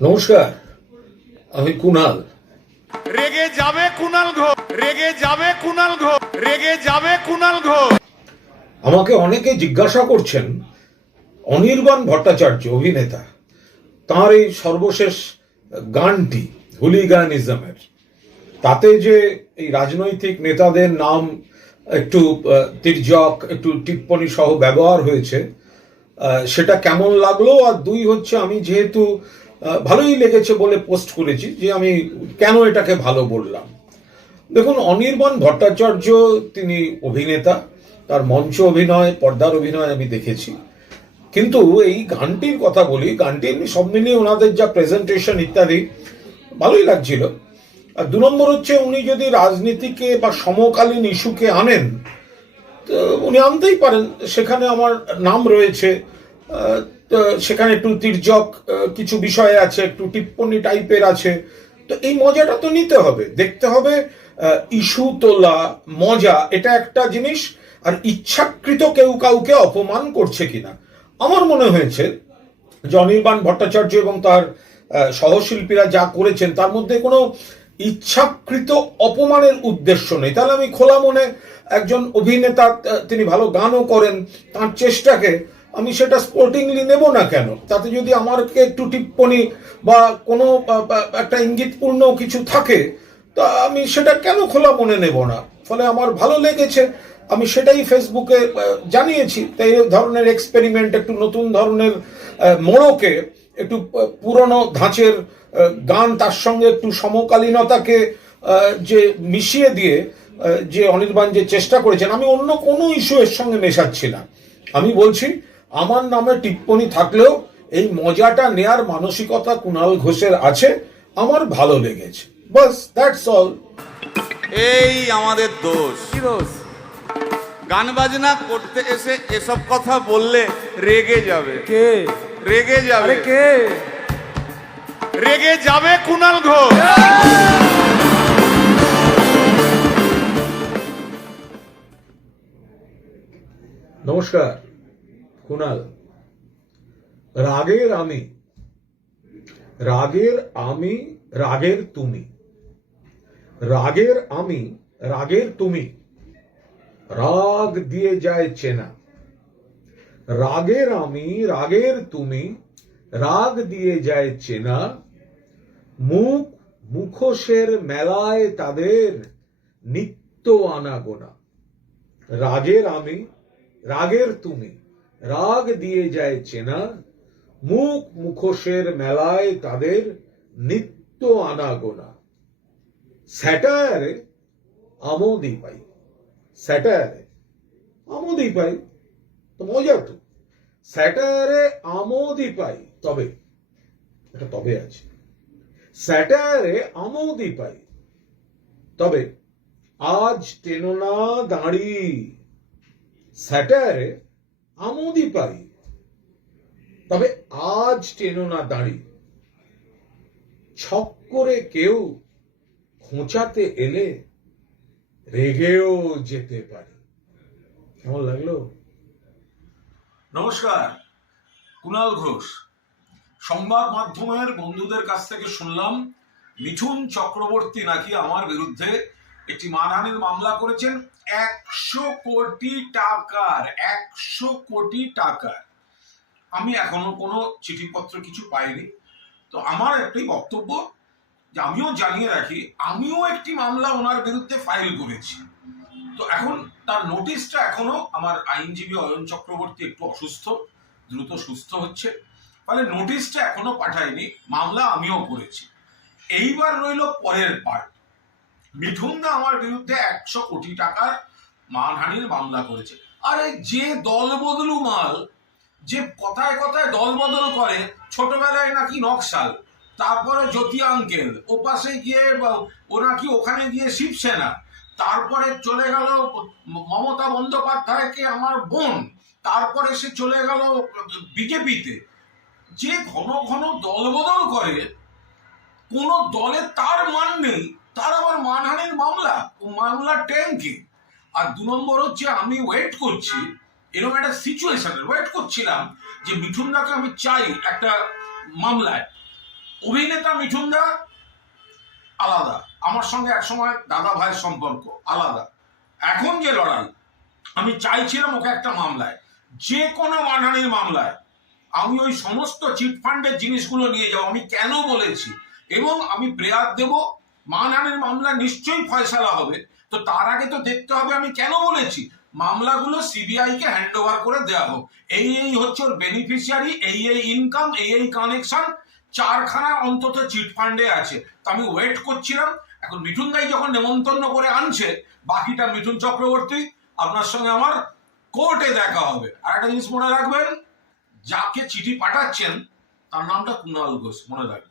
নমস্কার আমি কুনাল। রেগে যাবে কুনাল ঘোষ রেগে যাবে কুনাল ঘোষ রেগে যাবে কুনাল ঘোষ। আমাকে অনেকে জিজ্ঞাসা করছেন অনির্বাণ ভট্টাচার্য অভিনেতা তার এই সর্বশেষ গানটি হুলিগানিজমের। তাতে যে এই রাজনৈতিক নেতাদের নাম একটু তির্যক একটু টিপ্পণী সহ ব্যবহার হয়েছে সেটা কেমন লাগল? আর দুই হচ্ছে আমি যেহেতু ভালোই লেগেছে বলে পোস্ট করেছি যে আমি কেন এটাকে ভালো বললাম। দেখুন, অনির্বাণ ভট্টাচার্য তিনি অভিনেতা, তার মঞ্চ অভিনয়, পর্দার অভিনয় আমি দেখেছি। কিন্তু এই গানটির কথা বলি গানটি সব মিলিয়ে ওনাদের যা প্রেজেন্টেশন ইত্যাদি, ভালোই লাগছিল। আর দু নম্বর হচ্ছে, উনি যদি রাজনীতিকে বা সমকালীন ইস্যুকে আনেন, তো উনি আনতেই পারেন। সেখানে আমার নাম রয়েছে। তো সেখানে একটু তির্যক কিছু বিষয় আছে, একটু টিপ্পনি টাইপের আছে। তো এই মজাটা তো নিতে হবে। দেখতে হবে ইস্যু তোলা, মজা, এটা একটা জিনিস, আর ইচ্ছাকৃত কেউ কাউকে অপমান করছে কিনা। আমার মনে হয়েছে জনির্বাণ ভট্টাচার্য এবং তার সহশিল্পীরা যা করেছেন, তার মধ্যে কোনো ইচ্ছাকৃত অপমানের উদ্দেশ্য নেই। তাহলে আমি খোলা মনে একজন অভিনেতা তিনি ভালো গানও করেন, তার চেষ্টাকে আমি সেটা স্পোর্টিংলি নেব না কেন? তাতে যদি আমারকে একটু টিপ্পনি বা কোনো একটা ইঙ্গিতপূর্ণ কিছু থাকে, তা আমি সেটা কেন খোলা মনে নেব না? ফলে আমার ভালো লেগেছে। আমি সেটাই ফেসবুকে জানিয়েছি। তাই ধরনের এক্সপেরিমেন্ট একটু নতুন ধরনের মোড়কে, একটু পুরনো ধাঁচের গান, তার সঙ্গে একটু সমকালীনতাকে যে মিশিয়ে দিয়ে যে অনির্বাণ যে চেষ্টা করেছেন, আমি অন্য কোনো ইস্যু এর সঙ্গে মেশাচ্ছি না। আমি বলছি আমার নামে টিপ্পনি থাকলেও এই মজাটা নেয়ার মানসিকতা কুণাল ঘোষের আছে আমার ভালো লেগেছে। বাস দ্যাটস অল এই আমাদের দোষ। কি দোষ? গান বাজনা করতে এসে এসব কথা বললে রেগে যাবে। কে? রেগে যাবে। কে? রেগে যাবে কুনাল ঘোষ। নমস্কার। কুনাল? রাগের আমি। রাগের আমি, রাগের তুমি। রাগের আমি, রাগের তুমি। রাগ দিয়ে যায় চেনা। রাগের আমি, রাগের তুমি, রাগ দিয়ে যায় চেনা। মুখ মুখোশের মেলায় তাদের নিত্য আনাগোনা। রাগের আমি, রাগের তুমি। রাগ দিয়ে যায় চেনা, মুখ মুখোশের মেলায় তাদের নিত্য আনাগোনা। স্যাটায়ারে আমোদই পাই। স্যাটায়ারে আমোদই পাই। তো মজা তো। স্যাটায়ারে আমোদই পাই। তবে, এটা তবে আছে। স্যাটায়ারে আমোদই পাই। তবে, আজ টেনো না দাঁড়ি স্যাটায়ারে আমোদই পাই। তবে আজ টেনো না দাঁড়ি। ছক করে কেউ খোঁচাতে এলে রেগেও যেতে পারি। কেমন লাগল? নমস্কার, কুণাল ঘোষ। সংবাদ মাধ্যমের বন্ধুদের কাছ থেকে শুনলাম, মিঠুন চক্রবর্তী নাকি আমার বিরুদ্ধে একটি মানহানির মামলা করেছেন একশো কোটি টাকার, একশো কোটি টাকার। আমি এখনও কোনো চিঠিপত্র কিছু পাইনি। তো আমার একটি বক্তব্য যে আমিও জানিয়ে রাখি, আমিও একটি মামলা ওনার বিরুদ্ধে ফাইল করেছি। তো এখন তার নোটিশটা এখনও আমার আইনজীবী অয়ন চক্রবর্তী একটু অসুস্থ, দ্রুত সুস্থ হচ্ছে। ফলে নোটিশটা এখনও পাঠায়নি মামলা আমিও করেছি। এইবার রইল পরের পার্ট মিঠুনদা আমার বিরুদ্ধে একশো কোটি টাকার মানহানির মামলা করেছে। আরে যে দল বদলু মাল, যে কথায় কথায় দল বদল করে, ছোটবেলায় নাকি নকশাল, তারপরে জ্যোতি আঙ্কেল ও পাশে গিয়ে ও নাকি ওখানে গিয়ে শিবসেনা, তারপরে চলে গেল মমতা বন্দ্যোপাধ্যায়কে আমার বোন, তারপরে সে চলে গেল বিজেপিতে। যে ঘন ঘন দল বদল করে, কোন দলে তার মান নেই তার আবার মানহানির মামলা? ও মামলা ট্যাঙ্কে আর দু নম্বর হচ্ছে, আমি ওয়েট করছি, এরকম একটা সিচুয়েশনের ওয়েট করছিলাম যে মিঠুনদাকে আমি চাই একটা মামলায়। অভিনেতা মিঠুন দা আলাদা। আমার সঙ্গে একসময় দাদা ভাইয়ের সম্পর্ক আলাদা। এখন যে লড়াই, আমি চাইছিলাম ওকে একটা মামলায়। যে কোনো মানহানির মামলায়। আমি ওই সমস্ত চিট ফান্ডের জিনিসগুলো নিয়ে যাব, আমি কেন বলেছি? এবং আমি প্রেয়ার দেব মানহানির মামলা নিশ্চয়ই ফয়সালা হবে। তো তার আগে তো দেখতে হবে আমি কেন বলেছি। মামলাগুলো সিবিআই কে হ্যান্ড ওভার করে দেওয়া হোক। এই এই হচ্ছে ওর বেনিফিশিয়ারি এই এই ইনকাম এই এই কানেকশন চারখানা অন্তত চিট ফান্ডে আছে। তো আমি ওয়েট করছিলাম। এখন মিঠুন দাই যখন নেমন্তন্ন করে আনছে, বাকিটা মিঠুন চক্রবর্তী, আপনার সঙ্গে আমার কোর্টে দেখা হবে। আর একটা জিনিস মনে রাখবেন, যাকে চিঠি পাঠাচ্ছেন, তার নামটা কুণাল ঘোষ, মনে রাখবেন।